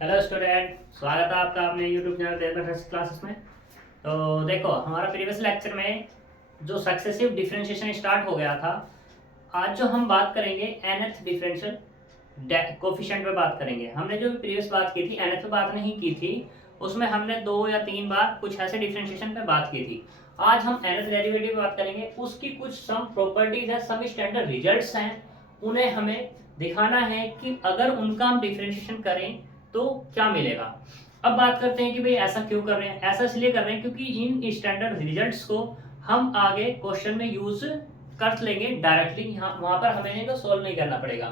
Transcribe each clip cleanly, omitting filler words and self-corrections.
Hello student, स्वागत है आपका अपने YouTube channel Devkar first classes में। तो देखो, हमारा प्रीवियस लेक्चर में जो सक्सेसिव डिफरेंशिएशन स्टार्ट हो गया था, आज जो हम बात करेंगे nth डिफरेंशियल कोफिशिएंट पे बात करेंगे। हमने जो प्रीवियस बात की थी nth पे बात नहीं की थी, उसमें हमने 2 या 3 बार कुछ ऐसे डिफरेंशिएशन पे बात की थी। आज हम nth डेरिवेटिव पे बात करेंगे, उसकी कुछ सम प्रॉपर्टीज है, सम स्टैंडर्ड रिजल्ट्स हैं, उन्हें हमें दिखाना है कि अगर उनका हम डिफरेंशिएशन करें तो क्या मिलेगा। अब बात करते हैं कि भाई ऐसा क्यों कर रहे हैं। ऐसा इसलिए कर रहे हैं क्योंकि इन स्टैंडर्ड रिजल्ट्स को हम आगे क्वेश्चन में यूज कर लेंगे डायरेक्टली, यहाँ वहां पर हमें तो सोल्व नहीं करना पड़ेगा।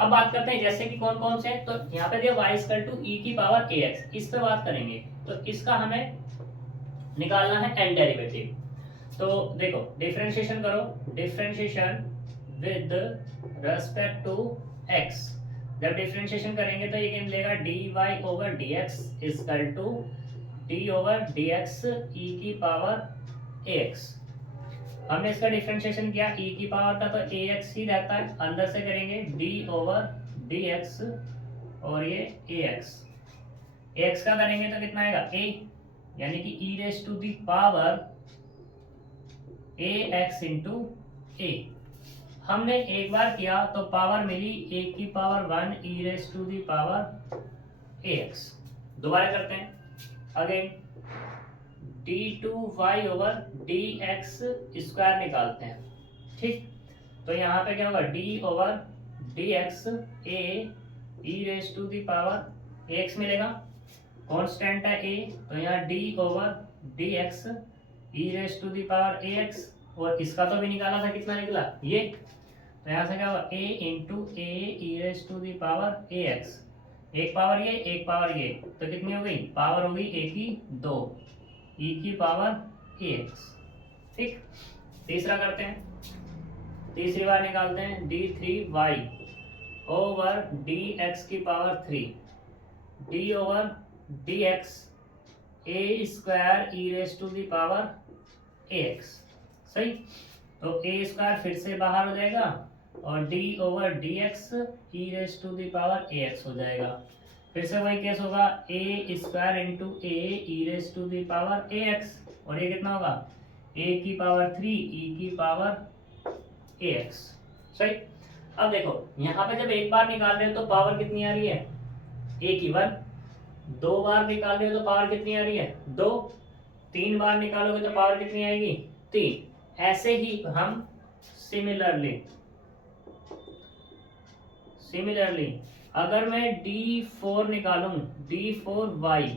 अब बात करते हैं जैसे कि कौन कौन से, तो यहाँ पे दिया y इक्वल टू e की पावर ax, इस पे बात करेंगे। तो इसका हमें निकालना है n डेरिवेटिव। तो देखो, डिफरेंशिएशन करो, differentiation with respect to x। जब डिफरेंशिएशन करेंगे तो ये क्या मिलेगा, dy over dx equal to d over dx e की पावर ax। हमने इसका डिफरेंशिएशन किया, e की पावर का तो ax ही रहता है, अंदर से करेंगे d ओवर dx और ये ax। ax का करेंगे तो कितना आएगा, a, यानी कि e raise to the power ax into a। हमने एक बार किया तो पावर मिली a की power 1 e raise to the power ax। दोबारा करते हैं, again d2y over dx square निकालते हैं, ठीक। तो यहाँ पे क्या होगा, d over dx a e raise to the power ax मिलेगा, कांस्टेंट है a, तो यहाँ d over dx e raise to the power ax, और इसका तो भी निकाला था, कितना निकला ये, तो यहाँ से क्या होगा a into A e raise to the power ax, एक पावर ये एक पावर ये, तो कितनी हो गई, पावर हो गई a की 2 e की पावर ax, ठीक। तीसरा करते हैं, तीसरी बार निकालते हैं d3y ओवर dx की power 3 d over dx a square e raise to the power ax, सही। तो a स्क्वायर फिर से बाहर हो जाएगा और d over dx e raise to the power ax हो जाएगा। फिर से वही केस होगा, a square into A e raise to the power ax, और ये कितना होगा, a की पावर 3 e की पावर ax, सही। अब देखो, यहाँ पे जब एक बार निकाल रहे हो तो पावर कितनी आ रही है, a की 1, 2 बार निकाल रहे हो तो पावर कितनी आ रही है, 2, 3 बार निकालोगे तो पावर कितनी आएगी, 3। ऐसे ही हम सिमिलरली अगर मैं d4 निकालूं, d4y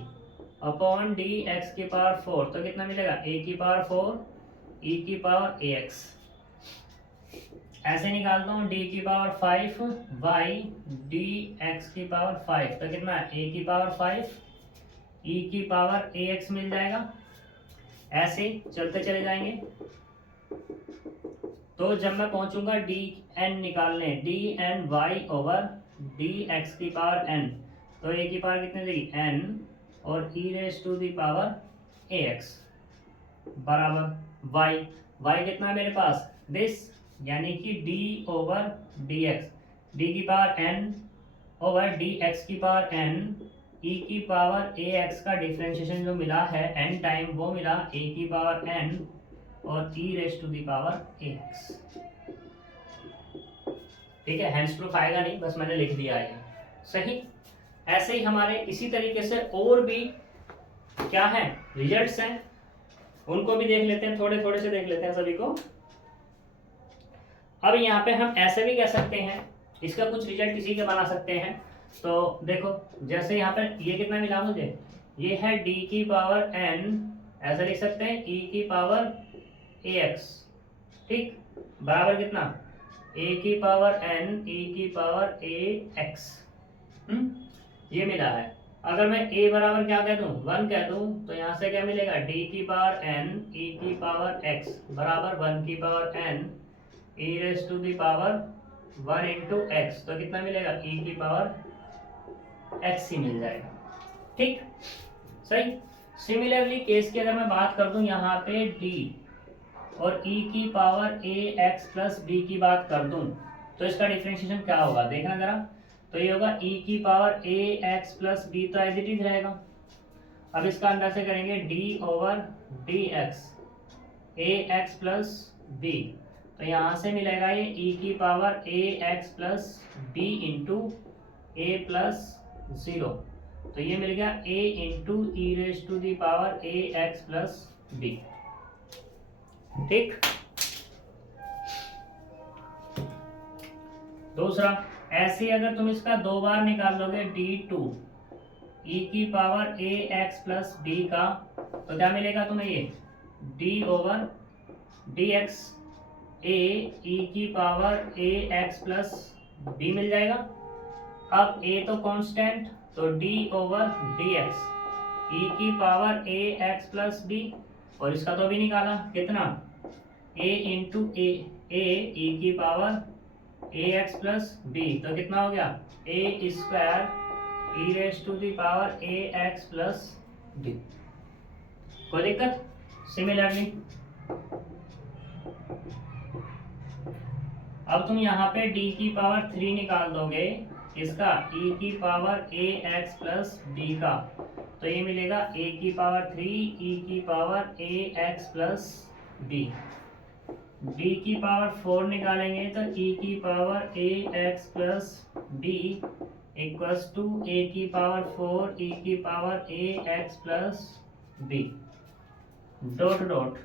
अपॉन dx की पावर 4, तो कितना मिलेगा, a की पावर 4 e की पावर ax। ऐसे निकालता हूँ d की पावर 5 y dx की पावर 5, तो कितना है, a की पावर 5 e की पावर ax मिल जाएगा। ऐसे चलते चले जाएंगे, तो जब मैं पहुंचूंगा डी एन निकालने, D N Y over D X की पावर एन, तो ए की पावर कितनी देगी, एन, और E raise to the power A x बराबर वाई। वाई कितना है मेरे पास, दिस, यानी कि D over D X, D की power N over D X की पावर एन, ई की पावर ए एक्स का डिफ्रेंशिएशन जो मिला है एन टाइम, वो मिला ए की पावर एन और e raise to the power ax, ठीक है। हैंड्स प्रूफ आएगा नहीं, बस मैंने लिख दिया है, सही। ऐसे ही हमारे इसी तरीके से और भी क्या है, रिजल्ट्स हैं, उनको भी देख लेते हैं, थोड़े थोड़े से देख लेते हैं सभी को। अब यहाँ पे हम ऐसे भी कह सकते हैं, इसका कुछ रिजल्ट इसी के बना सकते हैं। तो देखो, जैसे यहाँ पर ये कितना मिला मुझे, ये है d की पावर n, ऐसे लिख सकते हैं e की पावर ax, ठीक, बराबर कितना, a की पावर n e की पावर ax, ये मिला है। अगर मैं a बराबर क्या कह दूं, 1 कह दूं, तो यहाँ से क्या मिलेगा, d की पावर n e की पावर x बराबर 1 की power n e raise to the power 1 into x, तो कितना मिलेगा, e की पावर x ही मिल जाएगा, ठीक, सही। सिमिलरली केस की अगर मैं बात कर दूं, यहाँ पे d और e की पावर ax प्लस b की बात कर दूं, तो इसका डिफरेंशिएशन क्या होगा, देखना जरा। तो ये होगा e की पावर ए एक्स प्लस बी, तो एज इट इज रहेगा। अब इसका अंदर से करेंगे d over D x a x plus B, तो यहाँ से मिलेगा ये e की power A x plus b into a plus 0, तो ये मिल गया a into e raise to the power A x plus b. ठीक। दूसरा, ऐसे अगर तुम इसका दो बार निकाल लोगे d2 e की पावर ए एक्स प्लस बी का, तो क्या मिलेगा तुम्हें, ये d ओवर डी एक्स ए ई की पावर ए एक्स प्लस बी मिल जाएगा। अब a तो कांस्टेंट, तो d ओवर डी एक्स ई की पावर ए एक्स प्लस बी, और इसका तो भी निकाला कितना, a इंटू ए ई की पावर ए एक्स प्लस बी, तो कितना हो गया A square E raise to the power A x plus B. कोई दिक्कत? सिमिलरली अब तुम यहाँ पे d की पावर 3 निकाल दोगे, इसका e की पावर ए एक्स प्लस बी का, तो ये मिलेगा a की पावर 3 e की पावर ए एक्स प्लस बी। d की पावर 4 निकालेंगे तो e की power A x plus B equals to a की पावर 4 e की पावर ए x plus B dot dot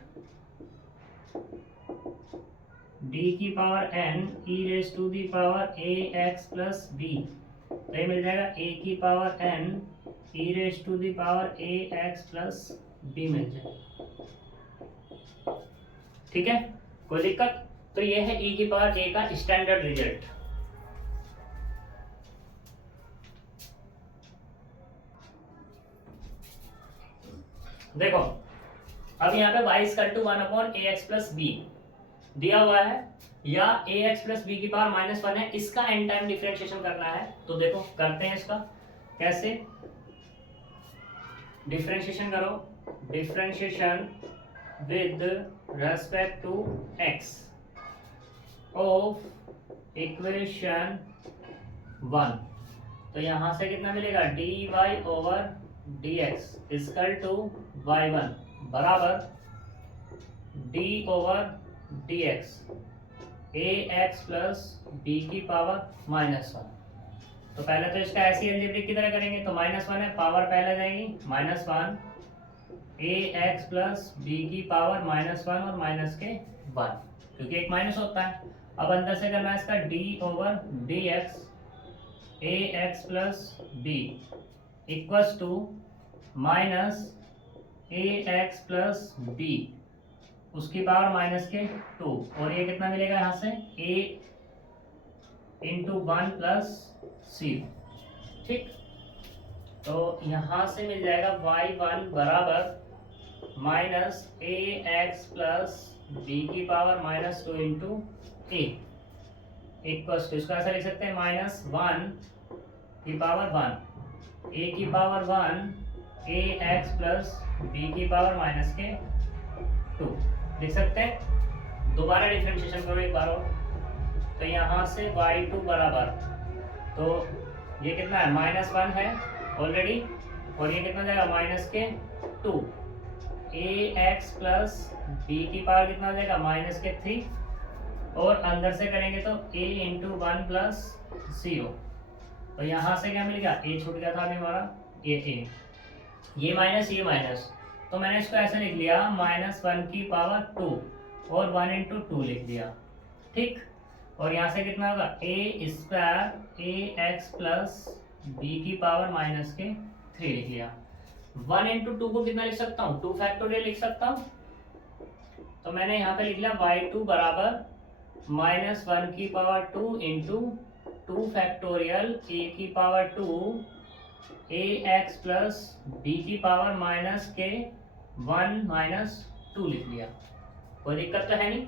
d की power n e raise to the power A x plus B, तो ये मिल जाएगा a की power n e raise to the power A x plus B मिल जाएगा। ठीक है, कोई दिक्कत? तो ये है e की पावर a का स्टैंडर्ड रिजल्ट। देखो अब यहाँ पे y equal to 1 upon a x plus b दिया हुआ है, या ए एक्स प्लस बी की पावर -1 है, इसका एन टाइम डिफरेंशिएशन करना है। तो देखो करते हैं इसका, कैसे डिफरेंशिएशन करो, differentiation with respect to x of equation 1, तो यहाँ से कितना मिलेगा dy over dx equal to y1 बराबर d over dx a x plus b की पावर -1। तो पहले तो इसका ऐसी एल्जेब्रिक की तरह करेंगे, तो -1 है, पावर पहले जाएगी -1 ए एक्स प्लस बी की पावर -1 और माइनस के 1, क्योंकि एक माइनस होता है। अब अंदर से करना है इसका d over D x a x plus B equals to minus a x plus b उसकी पावर -2, और ये कितना मिलेगा यहाँ से a इंटू 1 प्लस सी। ठीक, तो यहाँ से मिल जाएगा y1 बराबर minus a x plus b की power -2 into a equals to, इसको ऐसा लिख सकते हैं -1 की पावर 1 ए की पावर 1 ए एक्स प्लस बी की पावर -2 लिख सकते हैं। दोबारा डिफरेंशिएशन करो एक बार और, तो यहाँ से y2 बराबर, तो ये कितना है -1 है ऑलरेडी, और ये कितना जाएगा -2 ए एक्स प्लस बी की पावर कितना हो जाएगा -3, और अंदर से करेंगे तो a इंटू 1 प्लस 0, तो यहाँ से क्या मिल गया, a छूट गया था अभी हमारा ये ये माइनस, तो मैंने इसको ऐसे लिख लिया -1 की पावर 2 और 1 इंटू 2 लिख दिया। ठीक, और यहाँ से कितना होगा ए स्क्वायर ए एक्स प्लस बी की पावर -3 लिख लिया। 1 इंटू 2 को कितना लिख सकता हूँ, 2 फैक्टोरियल लिख सकता हूँ, तो मैंने यहाँ पे लिख लिया y2 बराबर -1 की पावर 2 इंटू 2 फैक्टोरियल ए की पावर 2 ए एक्स प्लस बी की पावर -2 लिख लिया। कोई दिक्कत तो है नहीं।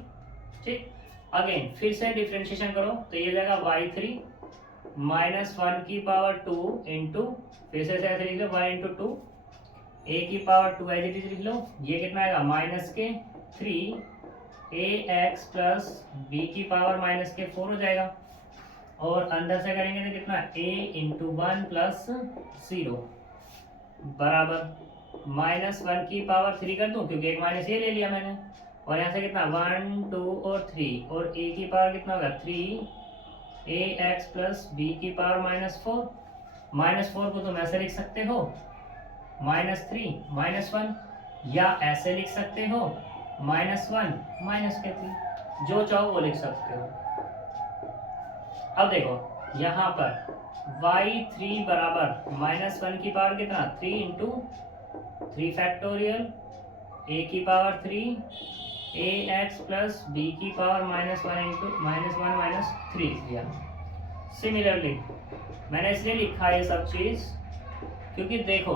ठीक, अगेन फिर से डिफरेंशिएशन करो, तो ये जाएगा y3 -1 की पावर 2 इंटू, फिर से ऐसे लिख लो y इंटू 2 ए की पावर 2 एज इट इज लिख लो, ये कितना आएगा -3 ए एक्स प्लस बी की पावर -4 हो जाएगा, और अंदर से करेंगे तो कितना a इंटू 1 प्लस 0 बराबर -1 की पावर 3 कर दूं, क्योंकि एक माइनस ये ले लिया मैंने, और यहाँ से कितना 1 2 और 3, और a की पावर कितना होगा 3ax प्लस b की पावर -4। -4 को तुम ऐसे लिख सकते हो -3 -1, या ऐसे लिख सकते हो -1 -3, जो चाहो वो लिख सकते हो। अब देखो यहाँ पर y3 बराबर -1 की पावर कितना 3 इंटू 3 फैक्टोरियल a की पावर 3 ax प्लस b की पावर -1 इंटू -1 -3 दिया। सिमिलरली मैंने इसलिए लिखा ये सब चीज़ क्योंकि देखो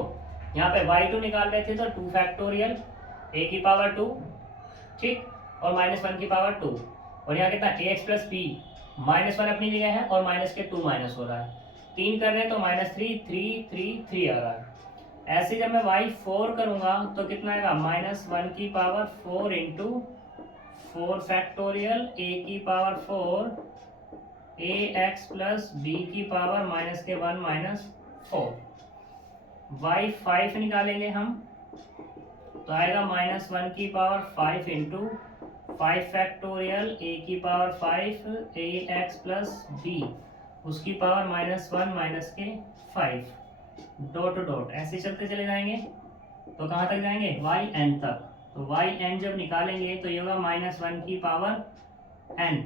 यहाँ पे y2 निकाल रहे थे तो 2 फैक्टोरियल a की पावर 2, ठीक, और -1 की पावर 2, और यहाँ कितना ax प्लस b -1 अपनी जगह है और माइनस के 2 माइनस हो रहा है, 3 कर रहे हैं तो -3 3 3 3 आ रहा है। ऐसे जब मैं y4 करूँगा तो कितना आएगा -1 की पावर 4 इंटू 4 फैक्टोरियल a की पावर 4 ax प्लस b की पावर -1 -4। y5 निकालेंगे हम तो आएगा -1 की पावर 5 इंटू 5 फैक्टोरियल a की पावर 5 ax प्लस b उसकी पावर -1 -5 डॉट डॉट ऐसे चलते चले जाएंगे तो कहाँ तक जाएंगे yn तक। तो yn जब निकालेंगे तो ये होगा -1 की power n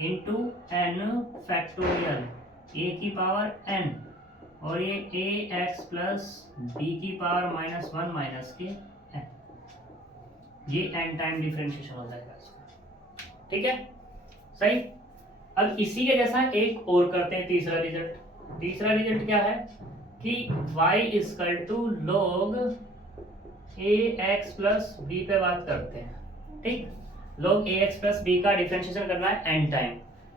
into n factorial a की पावर n, और ये ax प्लस b की पावर -1 -n, ये n टाइम डिफरेंशिएशन हो जाएगा इसका, ठीक है सही। अब इसी के जैसा एक और करते हैं तीसरा रिजल्ट। तीसरा रिजल्ट क्या है कि y equal to log ax plus b पे बात करते हैं, ठीक। log ax प्लस b का डिफरेंशिएशन करना है n टाइम,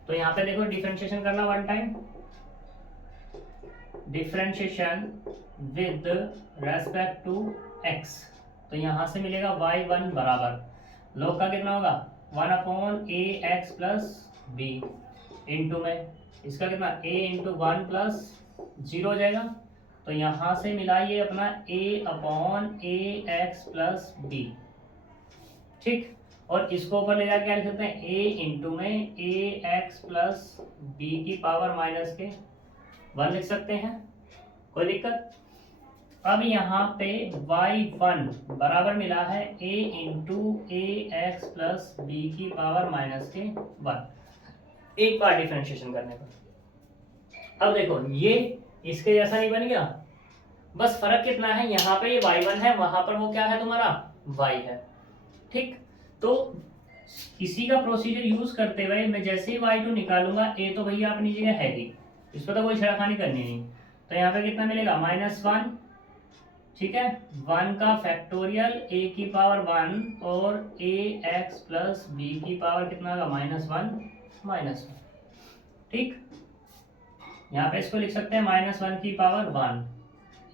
तो यहाँ पे देखो डिफरेंशिएशन करना 1 time, differentiation with respect to x, तो यहाँ से मिलेगा y1 बराबर log का कितना होगा 1/ax प्लस b इंटू में इसका कितना a इंटू 1 प्लस 0 हो जाएगा, तो यहाँ से मिलाइए अपना a/ax प्लस b, ठीक, और इसको ऊपर ले जाके क्या लिख सकते हैं a इंटू में ax प्लस b की पावर -1 लिख सकते हैं, कोई दिक्कत। अब यहाँ पे y1 बराबर मिला है a into ax plus b की पावर -1 एक बार डिफरेंशिएशन करने पर। अब देखो ये इसके जैसा नहीं बन गया, बस फर्क कितना है, यहाँ पे ये y1 है, वहां पर वो क्या है तुम्हारा y है, ठीक। तो इसी का प्रोसीजर यूज करते हुए मैं जैसे ही y2 निकालूंगा a तो भैया अपनी जगह है ही, इस पर तो कोई छेड़खानी करनी नहीं, तो यहाँ पे कितना मिलेगा -1, ठीक है, 1 का फैक्टोरियल a की पावर 1 और ax प्लस b की पावर कितना होगा -1, ठीक। यहाँ पे इसको लिख सकते हैं -1 की पावर 1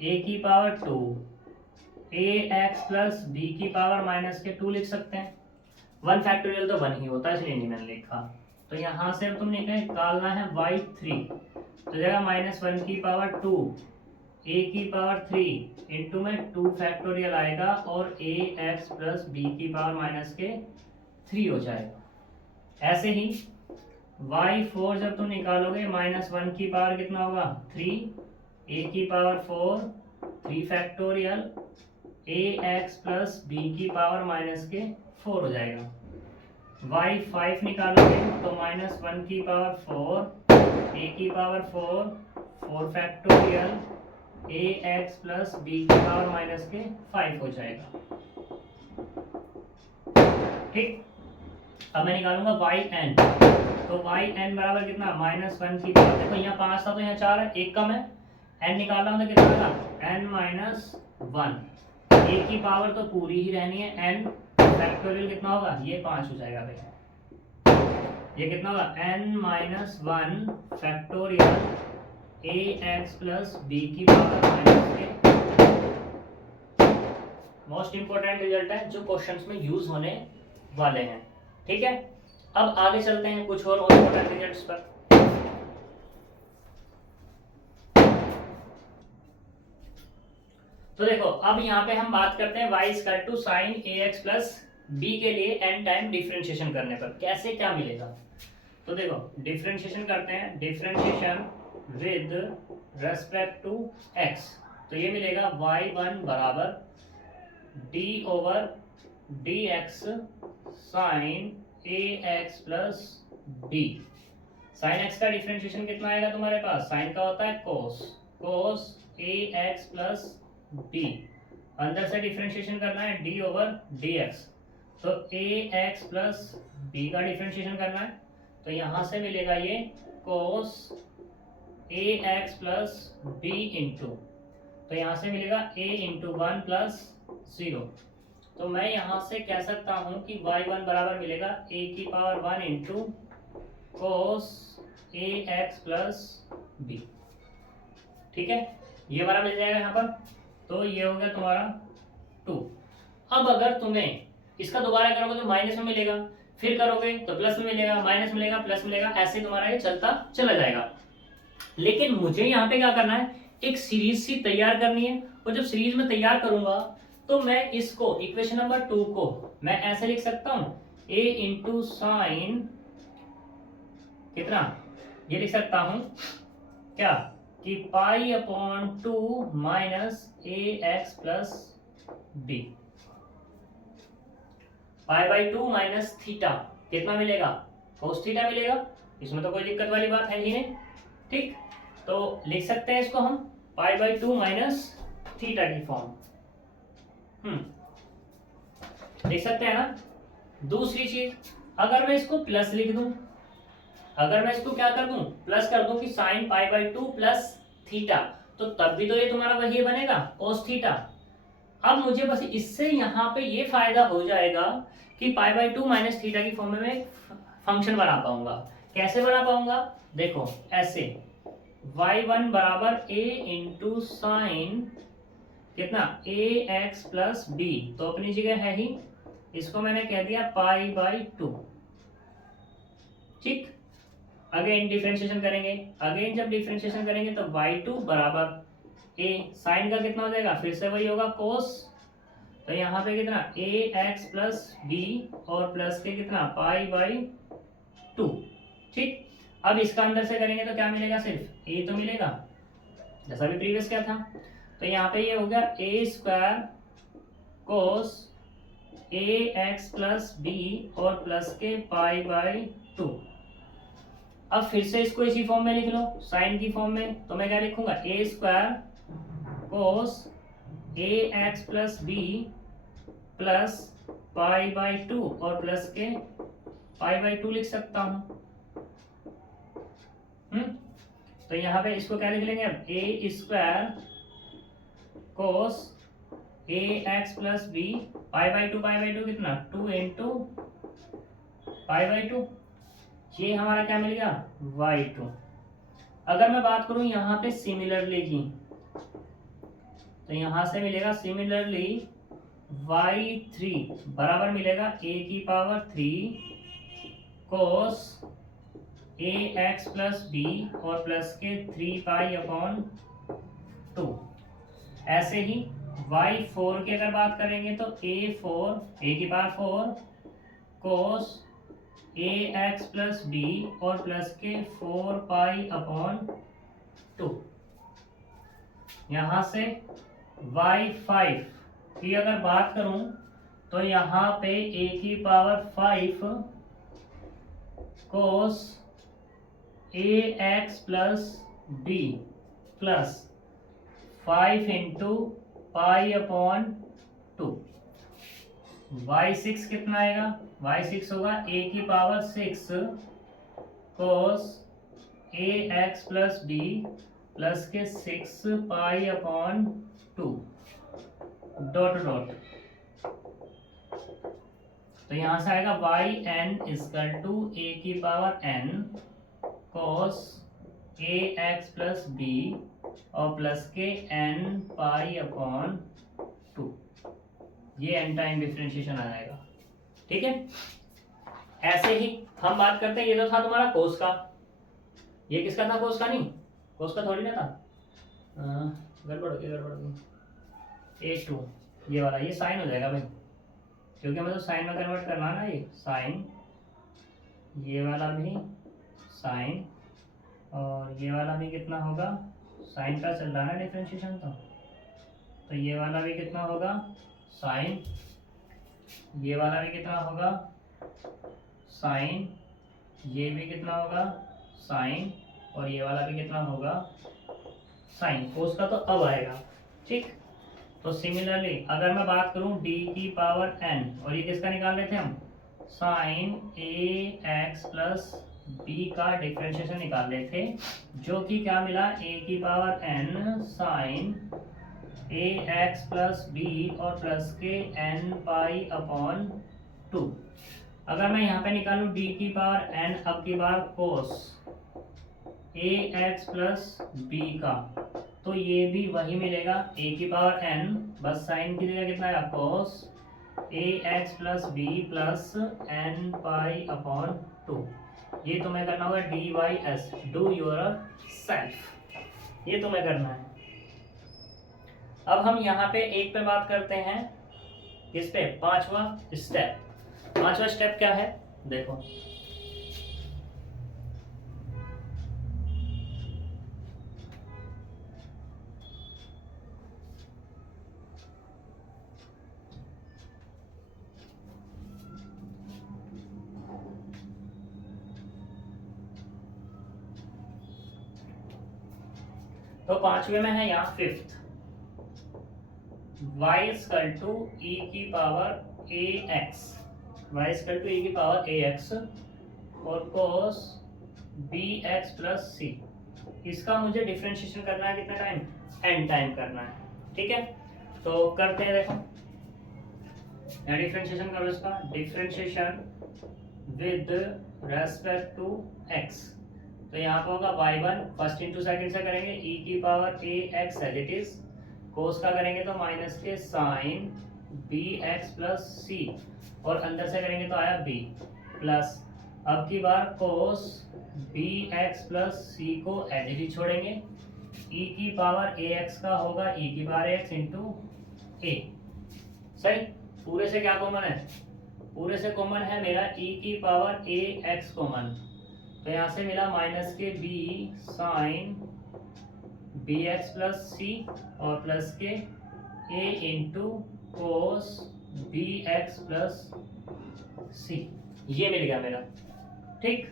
a की पावर 2 ax प्लस b की पावर -2 लिख सकते हैं। 1 फैक्टोरियल तो 1 ही होता है इसलिए नहीं मैंने लिखा, तो यहाँ से अब तुमने निकालना है y3, तो जाएगा -1 की पावर 2 a की पावर 3 इंटू में 2 फैक्टोरियल आएगा और ax प्लस b की पावर -3 हो जाएगा। ऐसे ही y4 जब तुम निकालोगे -1 की पावर कितना होगा 3 a की power 4 3 factorial ax plus b की पावर -4 हो जाएगा। y5 निकालोगे तो -1 की पावर 4 a की power 4 factorial ax plus b की पावर -5 हो जाएगा, ठीक। अब मैं निकालूंगा yn, तो yn बराबर कितना -1 की पावर, देखो यहाँ 5 था तो यहाँ 4 है, एक कम है, n निकाल रहा हूँ तो कितना होगा n-1, a की पावर तो पूरी ही रहनी है, n फैक्टोरियल कितना होगा ये 5 हो जाएगा भैया, ये कितना होगा n-1 factorial ax plus b की पावर मोस्ट इंपोर्टेंट रिजल्ट है जो क्वेश्चंस में यूज होने वाले हैं, ठीक है। अब आगे चलते हैं कुछ और इम्पोर्टेंट रिजल्ट्स पर। तो देखो अब यहाँ पे हम बात करते हैं y equal to sine A x plus b के लिए n टाइम डिफ्रेंशिएशन करने पर कैसे क्या मिलेगा। तो देखो डिफ्रेंशिएशन करते हैं, differentiation with respect to x, तो ये मिलेगा y1 बराबर d over D X sine ए x plus B. Sine X का डिफ्रेंशिएशन कितना आएगा तुम्हारे पास, साइन का होता है cos, cos A x plus B, अंदर से डिफ्रेंशिएशन करना है डी ओवर डी एक्स, तो ए एक्स प्लस बी का डिफ्रेंशिएशन करना है, तो यहाँ से मिलेगा ये कोस A x plus b into, तो यहाँ से मिलेगा a into one plus zero, तो मैं यहाँ से कह सकता हूँ कि y1 बराबर मिलेगा a की power 1 into cos A x plus b. ठीक है, ये वाला मिल जाएगा यहाँ पर, तो ये हो गया तुम्हारा 2। अब अगर तुम्हें इसका दोबारा करोगे तो माइनस में मिलेगा, फिर करोगे तो प्लस में मिलेगा, माइनस मिलेगा, प्लस मिलेगा, ऐसे तुम्हारा ये चलता चला जाएगा। लेकिन मुझे यहाँ पे क्या करना है, एक सीरीज सी तैयार करनी है, और जब सीरीज में तैयार करूंगा तो मैं इसको इक्वेशन नंबर 2 को मैं ऐसे लिख सकता हूं a इंटू साइन कितना, ये लिख सकता हूं क्या कि pi upon 2 minus a x plus B, pi by 2 minus theta कितना मिलेगा, कोस थीटा मिलेगा, इसमें तो कोई दिक्कत वाली बात है ही नहीं। ठीक, तो लिख सकते हैं इसको हम पाई बाई 2 माइनस थीटा की फॉर्म, लिख सकते हैं ना। दूसरी चीज, अगर मैं इसको प्लस लिख दूं, अगर मैं इसको क्या कर दूं, प्लस कर दूं कि sine pi by 2 plus theta, तो तब भी तो ये तुम्हारा वही बनेगा कोस थीटा। अब मुझे बस इससे यहाँ पे ये फायदा हो जाएगा कि पाई बाई 2 माइनस थीटा की फॉर्म में मैं फंक्शन बना पाऊंगा। कैसे बना पाऊंगा, देखो ऐसे y1 बराबर a इंटू साइन कितना ए एक्स प्लस बी, तो अपनी जगह है ही, इसको मैंने कह दिया पाई बाई 2। ठीक, अगेन डिफरेंशिएशन करेंगे, अगेन जब डिफरेंशिएशन करेंगे तो y2 बराबर a, साइन का कितना हो जाएगा, फिर से वही होगा कोस, तो यहाँ पे कितना ए एक्स प्लस बी और प्लस के कितना पाई बाई 2। ठीक, अब इसका अंदर से करेंगे तो क्या मिलेगा, सिर्फ a तो मिलेगा जैसा भी प्रीवियस क्या था, तो यहाँ पे ये हो गया A square cos A x plus B और प्लस के पाई बाई 2। अब फिर से इसको इसी फॉर्म में लिख लो, साइन की फॉर्म में, तो मैं क्या लिखूंगा A square cos A x plus B plus pi by 2 और प्लस के पाई बाई 2 लिख सकता हूं। तो यहाँ पे इसको क्या लिख लेंगे अब, A square cos A x plus B pi by 2 कितना 2 इंटू पाई बाई 2, ये हमारा क्या मिल गया y2। अगर मैं बात करूं यहाँ पे सिमिलरली की, तो यहाँ से मिलेगा सिमिलरली y3 बराबर मिलेगा a की power 3 cos A x plus B और प्लस के 3 पाई अपॉन 2। ऐसे ही y4 की अगर बात करेंगे तो a4 ए की power 4 cos A x plus B और प्लस के 4 पाई अपॉन 2। यहाँ से y5 की अगर बात करूं तो यहाँ पे a की power 5 cos A x plus B plus 5 into pi upon 2। y6 कितना आएगा, y6 होगा a की power 6 cos A x plus B plus के 6 पाई अपॉन 2 डॉट डॉट, तो यहां से आएगा वाई एन इक्वल टू ए की power n cos A x plus B और प्लस के n पाई अपॉन 2, ये एन टाइम डिफरेंशिएशन आ जाएगा। ठीक है, ऐसे ही हम बात करते हैं, ये तो था तुम्हारा कोस का, ये किसका था, कोस का नहीं, कोस का थोड़ी ना था, गड़बड़ हो गई। A2 ये वाला, ये साइन हो जाएगा भाई, क्योंकि हमें तो साइन में कन्वर्ट करना है ना, ये साइन, ये वाला भी साइन, और ये वाला भी कितना होगा, साइन का चल रहा है ना डिफ्रेंशिएशन, तो ये वाला भी कितना होगा साइन, ये वाला भी कितना होगा साइन, ये भी कितना होगा साइन, और ये वाला भी कितना होगा साइन। कोस का तो अब आएगा, ठीक। तो सिमिलरली अगर मैं बात करूं d की पावर n, और ये किसका निकाल रहे थे हम, साइन ax प्लस b का डिफरेंशिएशन निकाल रहे थे, जो कि क्या मिला, a की power n sine ax plus b और प्लस के n पाई अपॉन 2। अगर मैं यहाँ पे निकालूं d की पावर n, अब की बार कोस ax प्लस b का, तो ये भी वही मिलेगा, a की पावर n, बस साइन की जगह कितना है कोस ax plus b plus n pi upon 2। ये तुम्हें करना होगा dys, डू योर सेल्फ, ये तुम्हें करना है। अब हम यहाँ पे एक पे बात करते हैं, किस पे, पांचवा स्टेप। पांचवा स्टेप क्या है, देखो तो पांचवे में है यहाँ fifth, y equal to e की power ax, y equal to e की पावर ax और cos bx प्लस c। इसका मुझे डिफरेंशिएशन करना है, कितना टाइम, n टाइम करना है, ठीक है। तो करते हैं, देखो यहाँ डिफरेंशिएशन करो, इसका differentiation with respect to x, तो यहाँ पर होगा y1 फर्स्ट इंटू सेकेंड से करेंगे, e की power ax as it is, cos का करेंगे तो माइनस के साइन bx प्लस c, और अंदर से करेंगे तो आया b प्लस, अब की बार कोस bx प्लस c को एज इट इज छोड़ेंगे, e की पावर ax का होगा e की पावर ax इंटू a। सही, पूरे से क्या कॉमन है, पूरे से कॉमन है मेरा e की पावर ax कॉमन, तो यहाँ से मिला माइनस के b sine bx plus c और प्लस के a into cos bx plus c, ये मिल गया मेरा, ठीक।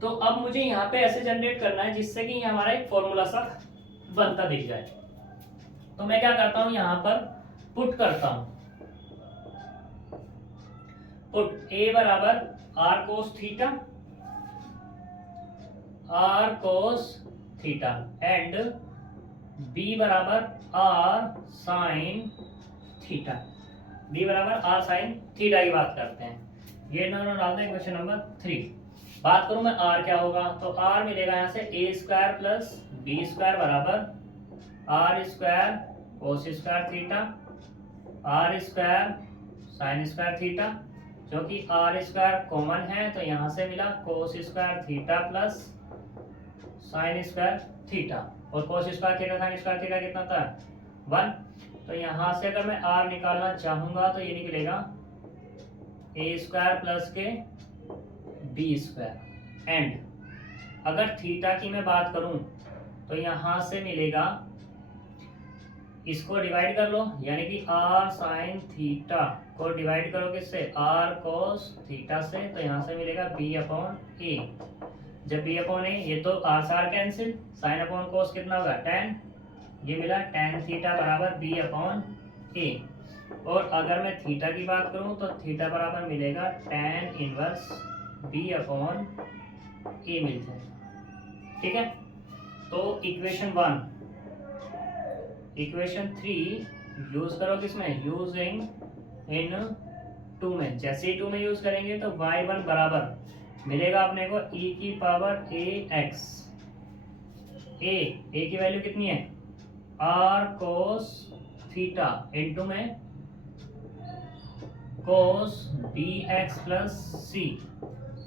तो अब मुझे यहाँ पे ऐसे जनरेट करना है जिससे कि हमारा एक फॉर्मूला सा बनता दिख जाए। तो मैं क्या करता हूँ, यहाँ पर पुट करता हूँ, पुट a बराबर r cos theta, r cos theta and b बराबर r साइन थीटा, b बराबर r साइन थीटा की बात करते हैं। ये दोनों डालते हैं क्वेश्चन नंबर 3। बात करूं मैं r क्या होगा, तो r मिलेगा यहाँ से a square plus b square बराबर r स्क्वायर कोस square theta, r square sine square theta, जो कि r स्क्वायर कॉमन है, तो यहाँ से मिला cos square theta plus sine square theta, और cos square theta sine square theta कितना था 1। तो यहाँ से अगर मैं r निकालना चाहूंगा तो ये निकलेगा a स्क्वायर प्लस के b स्क्वायर, एंड अगर थीटा की मैं बात करूं तो यहाँ से मिलेगा, इसको डिवाइड कर लो, यानी कि r साइन थीटा को डिवाइड करो किससे, r कोस थीटा से, तो यहाँ से मिलेगा b अपॉन a। जब b अपॉन a, ये तो r से r कैंसिल, साइन अपॉन कोस कितना होगा tan, ये मिला tan थीटा बराबर b अपॉन a। और अगर मैं थीटा की बात करूं तो थीटा बराबर मिलेगा tan inverse b upon a मिल जाएगा, ठीक है। तो इक्वेशन 1, इक्वेशन 3 यूज करो किसमें, यूजिंग इन 2 में, जैसे ही 2 में यूज करेंगे तो y1 बराबर मिलेगा अपने को e की पावर ax, a की वैल्यू कितनी है r कोस थीटा इंटू में cos bx plus c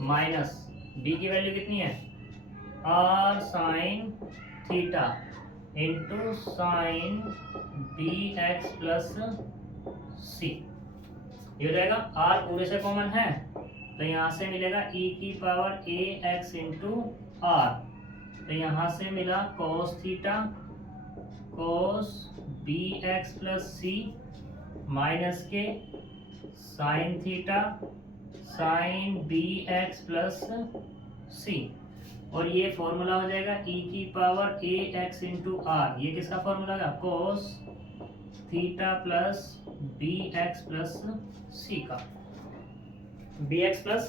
minus b की वैल्यू कितनी है r sine theta into sine B x plus C. ये हो जाएगा, आर पूरे से कॉमन है तो यहाँ से मिलेगा e की पावर ए एक्स इंटू आर, तो यहाँ से मिला cos theta cos B x plus C minus के sine theta sine B x plus C, और ये फॉर्मूला हो जाएगा e की पावर ए एक्स इंटू आर। ये किसका फॉर्मूला है? cos theta plus B x plus C का, बी एक्स प्लस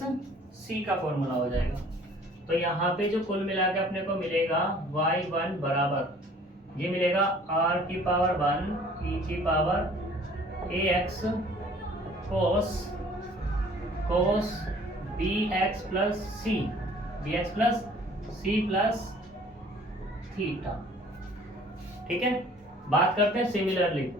सी का फॉर्मूला हो जाएगा। तो यहाँ पे जो कुल मिला के अपने को मिलेगा y1 बराबर ये मिलेगा r की पावर 1 e की पावर ए X cos B x plus सी प्लस थीटा। ठीक है, बात करते हैं सिमिलरली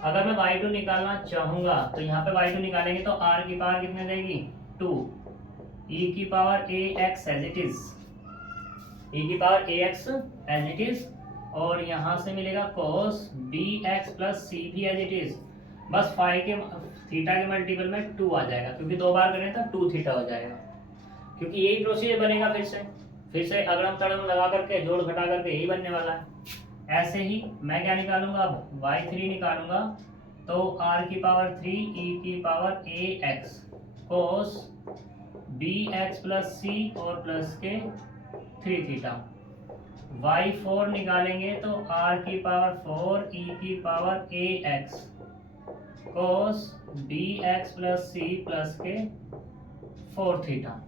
अगर मैं y2 निकालना चाहूंगा तो यहाँ पे y2 निकालेंगे तो r की पावर कितने देगी? 2 e की power A x as it is, e की power A x as it is, और यहाँ से मिलेगा cos B x plus c भी एज इट इज, बस फाई के थीटा के मल्टीपल में 2 आ जाएगा क्योंकि 2 बार करें तो 2 थीटा हो जाएगा, क्योंकि यही प्रोसीजर बनेगा फिर से अगड़म तड़म लगा करके जोड़ घटा करके यही बनने वाला है। ऐसे ही मैं क्या निकालूंगा? अब y3 निकालूंगा तो r की पावर 3 e की पावर ए X cos B x plus C और प्लस के 3 थीटा। y4 निकालेंगे तो r की पावर 4 e की पावर ए X cos B x plus सी प्लस के 4 थीटा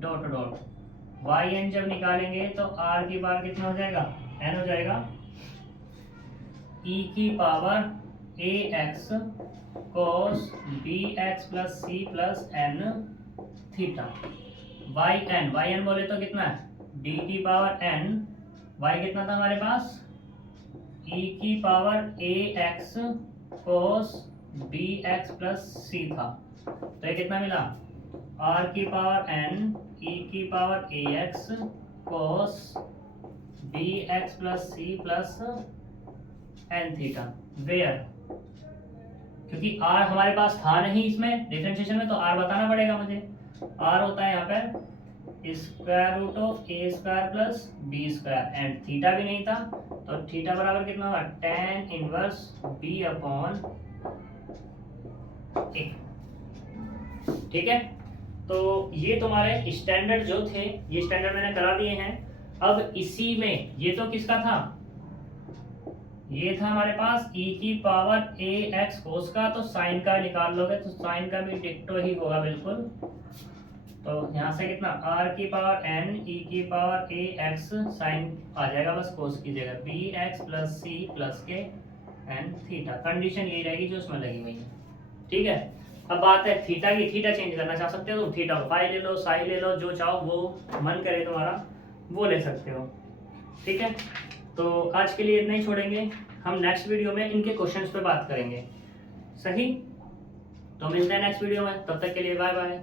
डॉट डॉट। yn जब निकालेंगे तो r की पावर कितना हो जाएगा? n हो जाएगा, e की पावर ए X cos B x plus सी प्लस एन थीटा। yn बोले तो कितना है? d की पावर n, y कितना था हमारे पास? e की पावर ए X cos B x plus C था, तो ये कितना मिला? r की पावर n e की power A X cos B x plus C plus N theta. Where, क्योंकि r हमारे पास था नहीं इसमें डिफरेंशिएशन में, तो r बताना पड़ेगा मुझे। r होता है यहाँ पर square root of a square plus b square, and theta भी नहीं था तो थीटा बराबर कितना होगा? tan inverse b upon a. ठीक है, तो ये तुम्हारे स्टैंडर्ड जो थे ये स्टैंडर्ड मैंने करा दिए हैं। अब इसी में ये तो किसका था? ये था हमारे पास e की पावर ए एक्स कोस का, तो साइन का निकाल लोगे तो साइन का भी डिक्टो ही होगा बिल्कुल। तो यहाँ से कितना? r की पावर n e की पावर ए एक्स साइन आ जाएगा बस कोस की जगह, बी एक्स प्लस सी प्लस के एन थीटा। कंडीशन यही रहेगी जो उसमें लगी हुई है। ठीक है, अब बात है थीटा की। थीटा चेंज करना चाह सकते हो तो थीटा को फाई ले लो, साई ले लो, जो चाहो वो मन करे तुम्हारा वो ले सकते हो। ठीक है, तो आज के लिए इतना ही छोड़ेंगे, हम नेक्स्ट वीडियो में इनके क्वेश्चंस पे बात करेंगे। सही, तो मिलते हैं नेक्स्ट वीडियो में, तब तक के लिए बाय बाय।